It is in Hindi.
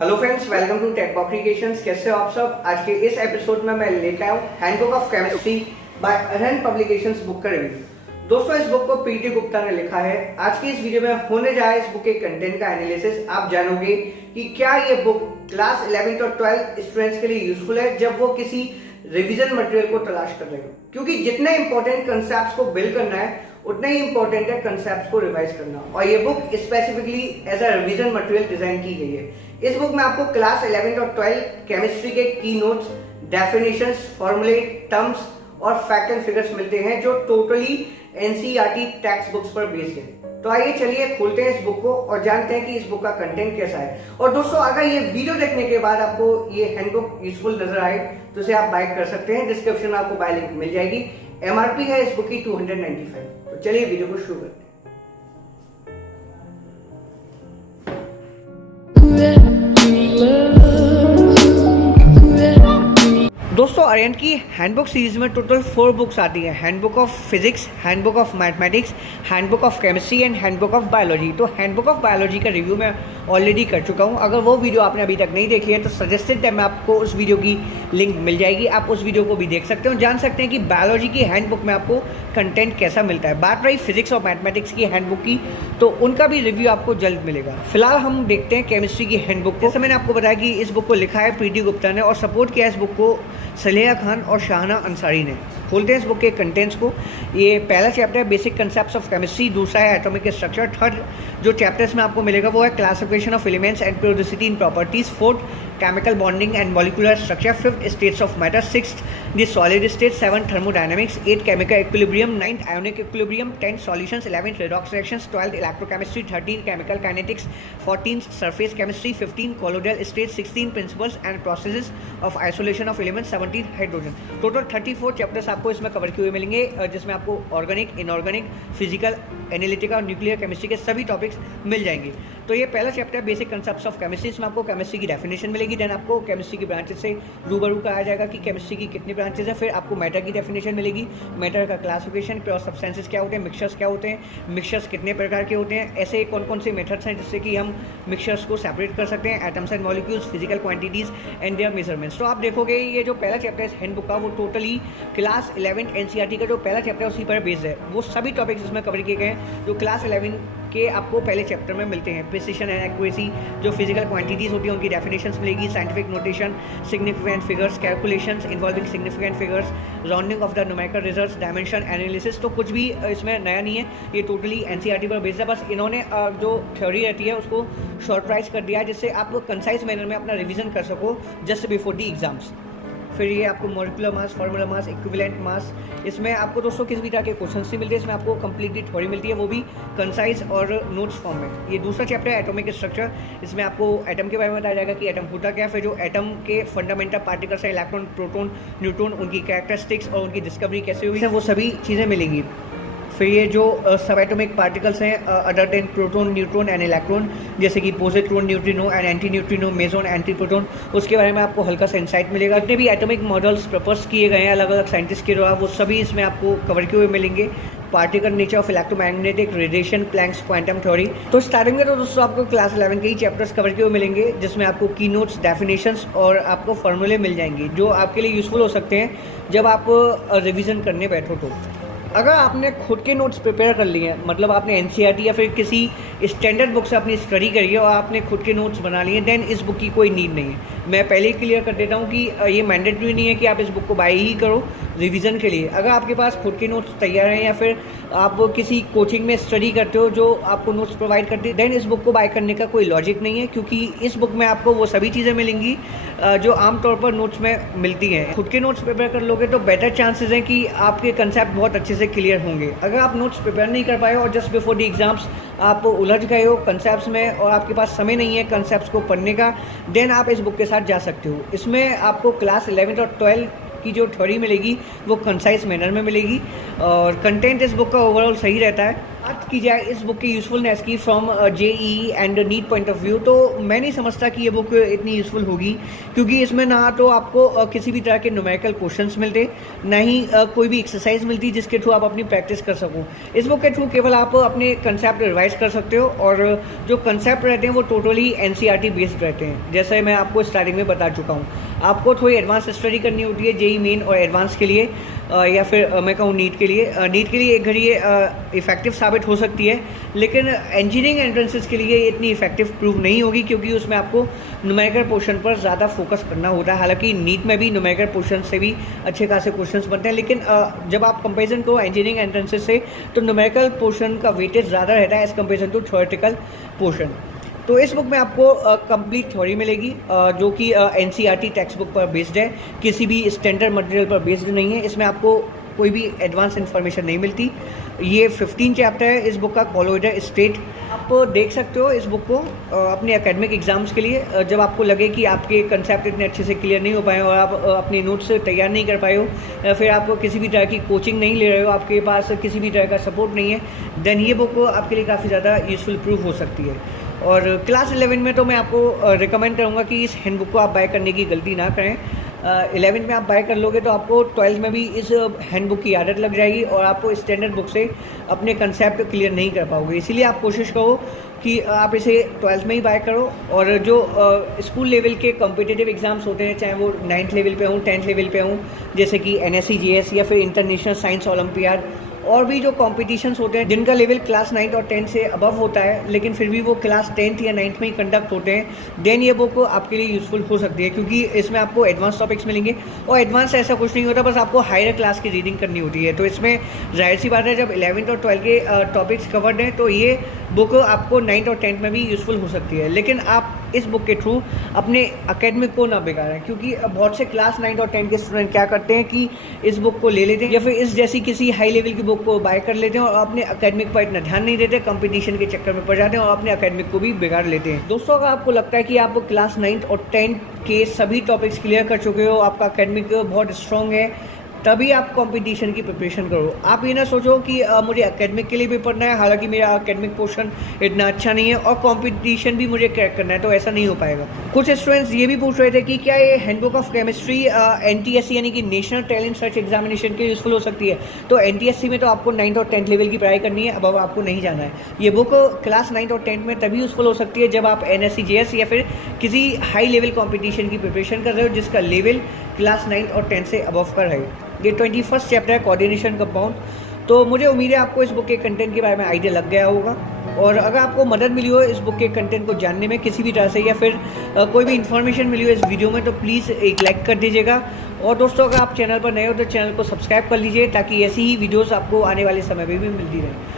Hello friends, welcome to Tech Creations. कैसे हो आप सब। आज के इस एपिसोड में मैं लेकर आया हूँ handbook of chemistry bye Arhant publications book का रिव्यू। दोस्तों, इस बुक को पीटी गुप्ता ने लिखा है। आज की इस वीडियो में होने जा रहा है इस बुक के कंटेंट का एनालिसिस। आप जानोगे कि क्या ये बुक क्लास 11th और 12th स्टूडेंट्स के लिए यूजफुल है जब वो किसी रिवीजन मटेरियल को तलाश कर रहे हो, क्योंकि जितने इंपॉर्टेंट कंसेप्ट्स को बिल्ड करना है उतना ही इंपॉर्टेंट है कंसेप्ट्स को रिवाइज करना। और ये book specifically as a revision material design की गई है। इस बुक में आपको क्लास 11th और 12th केमिस्ट्री के की नोट्स, डेफिनेशंस, फॉर्मूले, टर्म्स और फैक्ट एंड फिगर्स मिलते हैं जो टोटली एनसीईआरटी टेक्स्ट बुक्स पर बेस्ड है। तो आइए चलिए खोलते हैं इस बुक को और जानते हैं कि इस बुक का कंटेंट कैसा है। और दोस्तों, अगर ये वीडियो देखने के बाद आपको ये हैंडबुक यूजफुल नजर आए तो इसे आप बाय कर सकते हैं। डिस्क्रिप्शन में आपको बाय लिंक मिल जाएगी। एमआरपी है इस बुक की 295। तो चलिए वीडियो को शुरू करते हैं। दोस्तों, अरहंत की हैंडबुक सीरीज में टोटल 4 बुक्स आती हैं। Handbook of physics, handbook of mathematics, handbook of chemistry and handbook of biology. तो हैंडबुक ऑफ बायोलॉजी का रिव्यू मैं ऑलरेडी कर चुका हूं। अगर वो वीडियो आपने अभी तक नहीं देखी है तो सजेस्टेड है, मैं आपको उस वीडियो की लिंक मिल जाएगी। आप उस वीडियो को भी देख सकते हो, जान सकते हैं कि बायोलॉजी की हैंडबुक में आपको कंटेंट कैसा मिलता है। बात रही फिजिक्स और मैथमेटिक्स की हैंडबुक की, तो उनका भी रिव्यू आपको जल्द मिलेगा। फिलहाल हम देखते हैं केमिस्ट्री की हैंडबुक को। जैसे मैंने आपको बताया कि इस बुक को लिखा है पीटी गुप्ता ने और सपोर्ट किया इस बुक को सलेहा खान और शाहना अंसारी ने। खोलते हैं इस बुक के कंटेंट्स को। ये पहला चैप्टर है बेसिक कंसेप्ट्स ऑफ केमिस्ट्री, दूसरा है एटॉमिक स्ट्रक्चर, थर्ड जो चैप्टर्स में आपको मिलेगा वो है classification of elements and periodicity in properties, fourth chemical bonding and molecular structure, fifth states of matter, sixth the solid state, seventh thermodynamics, eight chemical equilibrium, ninth ionic equilibrium, 10th solutions, 11th redox reactions, 12th electrochemistry, 13th chemical kinetics, 14th surface chemistry, 15th colloidal state, 16th principles and processes of isolation of elements, 17th hydrogen. Total 34 chapters आपको इसमें कवर किए हुए मिलेंगे, जिसमें आपको ऑर्गेनिक, इनऑर्गेनिक, फिजिकल, एनालिटिकल और न्यूक्लियर केमिस्ट्री के सभी टॉपिक्स मिल जाएंगे। तो ये पहला चैप्टर है बेसिक कंसेप्ट्स ऑफ केमिस्ट्री। इसमें आपको केमिस्ट्री की डेफिनेशन मिलेगी। देन आपको केमिस्ट्री की ब्रांचेस से रूबरू कराया जाएगा कि केमिस्ट्री की कितनी ब्रांचेस है। फिर आपको मैटर की डेफिनेशन मिलेगी, मैटर का क्लासिफिकेशन, प्योर सब्सटेंसेस क्या होते हैं, मिक्सचर्स क्या होते हैं, मिक्सचर्स कितने प्रकार के होते हैं, ऐसे कौन कौन से मेथड्स हैं जिससे कि हम मिक्सचर्स को सेपरेट कर सकते हैं, atoms and molecules, physical quantities and their measurements. तो आप देखोगे ये जो पहला चैप्टर है हैंडबुक का वो टोटली क्लास 11 एनसीईआरटी का जो पहला चैप्टर है उसी पर बेस्ड है। वो सभी टॉपिक्स इसमें कवर किए गए हैं जो क्लास 11 के आपको पहले चैप्टर में मिलते हैं। प्रिसिशन एंड एक्यूरेसी, जो फिजिकल क्वांटिटीज होती हैं उनकी डेफिनेशंस मिलेगी, scientific notation, significant figures, calculations involving significant figures, rounding off the numerical results, dimension analysis. तो कुछ भी इसमें नया नहीं है, ये टोटली एनसीईआरटी पर बेस्ड है। बस इन्होंने जो थ्योरी रहती है उसको शॉर्टराइज कर दिया है जिससे आप कंसाइज मैनर में अपना रिविजन कर सको जस्ट बिफोर द एग्जाम्स। फिर ये आपको molecular mass, formula mass, equivalent mass, इसमें आपको दोस्तों किसी भी तरह के क्वेश्चन नहीं मिलते। इसमें आपको कंप्लीटली थ्योरी मिलती है, वो भी कंसाइज और नोट्स फॉर्म में। ये दूसरा चैप्टर है एटॉमिक स्ट्रक्चर। इसमें आपको एटम के बारे में बताया जाएगा कि एटम होता क्या है, फिर जो एटम के फंडामेंटल पार्टिकल्स है, इलेक्ट्रॉन, प्रोटॉन, न्यूट्रॉन, उनकी कैरेक्टरिस्टिक्स और उनकी डिस्कवरी कैसे हुई है, वो सभी चीज़ें मिलेंगी। फिर ये जो सब एटॉमिक पार्टिकल्स हैं other than proton, neutron and electron, जैसे कि positron, neutrino and anti neutrino, meson, anti proton, उसके बारे में आपको हल्का सा इंसाइट मिलेगा। जितने भी एटॉमिक मॉडल्स प्रपोज किए गए हैं अलग अलग साइंटिस्ट के द्वारा, वो सभी इसमें आपको कवर किए हुए मिलेंगे। Particle nature of electromagnetic radiation, Planck's quantum theory. तो स्टार्टिंग में तो दोस्तों आपको क्लास 11 के ही चैप्टर्स कवर किए हुए मिलेंगे जिसमें आपको की नोट्स, डेफिनेशंस और आपको फॉर्मूले मिल जाएंगे जो आपके लिए यूजफुल हो सकते हैं जब आप रिविजन करने बैठो। तो अगर आपने खुद के नोट्स प्रिपेयर कर लिए हैं, मतलब आपने एनसीईआरटी या फिर किसी स्टैंडर्ड बुक से अपनी स्टडी करी है और आपने खुद के नोट्स बना लिए, देन इस बुक की कोई नीड नहीं है। मैं पहले ही क्लियर कर देता हूँ कि ये मैंडेटरी नहीं है कि आप इस बुक को बाय ही करो रिवीजन के लिए। अगर आपके पास खुद के नोट्स तैयार हैं या फिर आप किसी कोचिंग में स्टडी करते हो जो आपको नोट्स प्रोवाइड करती है, देन इस बुक को बाय करने का कोई लॉजिक नहीं है, क्योंकि इस बुक में आपको वो सभी चीज़ें मिलेंगी जो आमतौर पर नोट्स में मिलती हैं। खुद के नोट्स प्रिपेयर कर लोगे तो बेटर चांसेस हैं कि आपके कंसेप्ट बहुत अच्छे से क्लियर होंगे। अगर आप नोट्स प्रिपेयर नहीं कर पाए और जस्ट बिफोर द एग्जाम्स आप उलझ गए हो कंसेप्ट्स में और आपके पास समय नहीं है कंसेप्ट्स को पढ़ने का, देन आप इस बुक के साथ जा सकते हो। इसमें आपको क्लास 11 और 12 की जो थ्योरी मिलेगी वो कंसाइज मैनर में मिलेगी और कंटेंट इस बुक का ओवरऑल सही रहता है। बात की जाए इस बुक की यूज़फुलनेस की from JEE and NEET point of view, तो मैं नहीं समझता कि ये बुक इतनी यूज़फुल होगी, क्योंकि इसमें ना तो आपको किसी भी तरह के न्यूमेरिकल क्वेश्चंस मिलते, ना ही कोई भी एक्सरसाइज मिलती जिसके थ्रू आप अपनी प्रैक्टिस कर सको। इस बुक के थ्रू केवल आप अपने कंसेप्ट रिवाइज कर सकते हो, और जो कंसेप्ट रहते हैं वो टोटली एनसीईआरटी बेस्ड रहते हैं। जैसे मैं आपको स्टार्टिंग में बता चुका हूँ, आपको थोड़ी एडवांस स्टडी करनी होती है जेई मेन और एडवांस के लिए, या फिर मैं कहूँ नीट के लिए एक घड़ी इफ़ेक्टिव साबित हो सकती है, लेकिन इंजीनियरिंग एंट्रेंसेस के लिए इतनी इफेक्टिव प्रूव नहीं होगी, क्योंकि उसमें आपको न्यूमेरिकल पोर्शन पर ज़्यादा फोकस करना होता है। हालांकि नीट में भी न्यूमेरिकल पोर्शन से भी अच्छे खासे क्वेश्चंस बनते हैं, लेकिन जब आप कंपेरिजन करो इंजीनियरिंग एंट्रेंसेस से, तो न्यूमेरिकल पोर्शन का वेटेज ज़्यादा रहता है as comparison to theoretical portion. तो इस बुक में आपको कंप्लीट थ्योरी मिलेगी, जो कि एनसीईआरटी टेक्स्ट बुक पर बेस्ड है, किसी भी स्टैंडर्ड मटेरियल पर बेस्ड नहीं है। इसमें आपको कोई भी एडवांस इन्फॉर्मेशन नहीं मिलती। ये 15 चैप्टर है इस बुक का, कॉलोइडल स्टेट। आप देख सकते हो इस बुक को अपने एकेडमिक एग्जाम्स के लिए, जब आपको लगे कि आपके कंसेप्ट इतने अच्छे से क्लियर नहीं हो पाए और आप अपने नोट्स तैयार नहीं कर पाए हो, या फिर आप किसी भी तरह की कोचिंग नहीं ले रहे हो, आपके पास किसी भी तरह का सपोर्ट नहीं है, देन ये बुक आपके लिए काफ़ी ज़्यादा यूज़फुल प्रूफ हो सकती है। और क्लास 11 में तो मैं आपको रिकमेंड करूँगा कि इस हैंड बुक को आप बाय करने की गलती ना करें। 11 में आप बाय कर लोगे तो आपको 12 में भी इस हैंड बुक की आदत लग जाएगी, और आपको स्टैंडर्ड बुक से अपने कंसेप्ट क्लियर नहीं कर पाओगे। इसीलिए आप कोशिश करो कि आप इसे 12th में ही बाय करो। और जो स्कूल लेवल के कॉम्पिटिटिव एग्जाम्स होते हैं, चाहे वो 9th लेवल पे हों, 10th लेवल पे हों, जैसे कि NSE JS या फिर इंटरनेशनल साइंस ओलंपियाड, और भी जो कॉम्पिटिशन्स होते हैं जिनका लेवल क्लास 9 और 10 से अबव होता है, लेकिन फिर भी वो क्लास 10th या 9th में ही कंडक्ट होते हैं, देन ये बुक आपके लिए यूज़फुल हो सकती है, क्योंकि इसमें आपको एडवांस टॉपिक्स मिलेंगे। और एडवांस ऐसा कुछ नहीं होता, बस आपको हायर क्लास की रीडिंग करनी होती है। तो इसमें जाहिर सी बात है, जब 11th और 12th के टॉपिक्स कवर्ड हैं, तो ये बुक आपको 9th और 10th में भी यूज़फुल हो सकती है। लेकिन आप इस बुक के थ्रू अपने अकेडमिक को ना बिगाड़ें, क्योंकि बहुत से क्लास 9 और 10 के स्टूडेंट क्या करते हैं कि इस बुक को ले लेते हैं या फिर इस जैसी किसी हाई लेवल की बुक को बाय कर लेते हैं, और अपने अकेडमिक पर इतना ध्यान नहीं देते, कंपटीशन के चक्कर में पड़ जाते हैं और अपने अकेडमिक को भी बिगाड़ लेते हैं। दोस्तों, अगर आपको लगता है कि आप क्लास 9 और 10 के सभी टॉपिक्स क्लियर कर चुके हो, आपका अकेडमिक बहुत स्ट्रॉन्ग है, तभी आप कंपटीशन की प्रिपरेशन करो। आप ये ना सोचो कि मुझे एकेडमिक के लिए भी पढ़ना है, हालांकि मेरा एकेडमिक पोर्शन इतना अच्छा नहीं है और कंपटीशन भी मुझे क्रैक करना है, तो ऐसा नहीं हो पाएगा। कुछ स्टूडेंट्स ये भी पूछ रहे थे कि क्या ये हैंडबुक ऑफ केमिस्ट्री NTSC यानी कि नेशनल टैलेंट सर्च एग्जामिनेशन के यूज़फुल हो सकती है। तो NTSC में तो आपको 9th और 10th लेवल की पढ़ाई करनी है, अब आपको नहीं जाना है। ये बुक क्लास 9 और 10th में तभी यूज़फुल हो सकती है जब आप NSE JS या फिर किसी हाई लेवल कॉम्पिटिशन की प्रिपरेशन कर रहे हो जिसका लेवल क्लास 9 और 10 से अबव का रहे। ये 21st चैप्टर है, कोऑर्डिनेशन कंपाउंड। तो मुझे उम्मीद है आपको इस बुक के कंटेंट के बारे में आइडिया लग गया होगा, और अगर आपको मदद मिली हो इस बुक के कंटेंट को जानने में किसी भी तरह से, या फिर कोई भी इन्फॉर्मेशन मिली हो इस वीडियो में, तो प्लीज़ एक लाइक कर दीजिएगा। और दोस्तों, अगर आप चैनल पर नए हो तो चैनल को सब्सक्राइब कर लीजिए, ताकि ऐसी ही वीडियोज़ आपको आने वाले समय में भी मिलती रहे।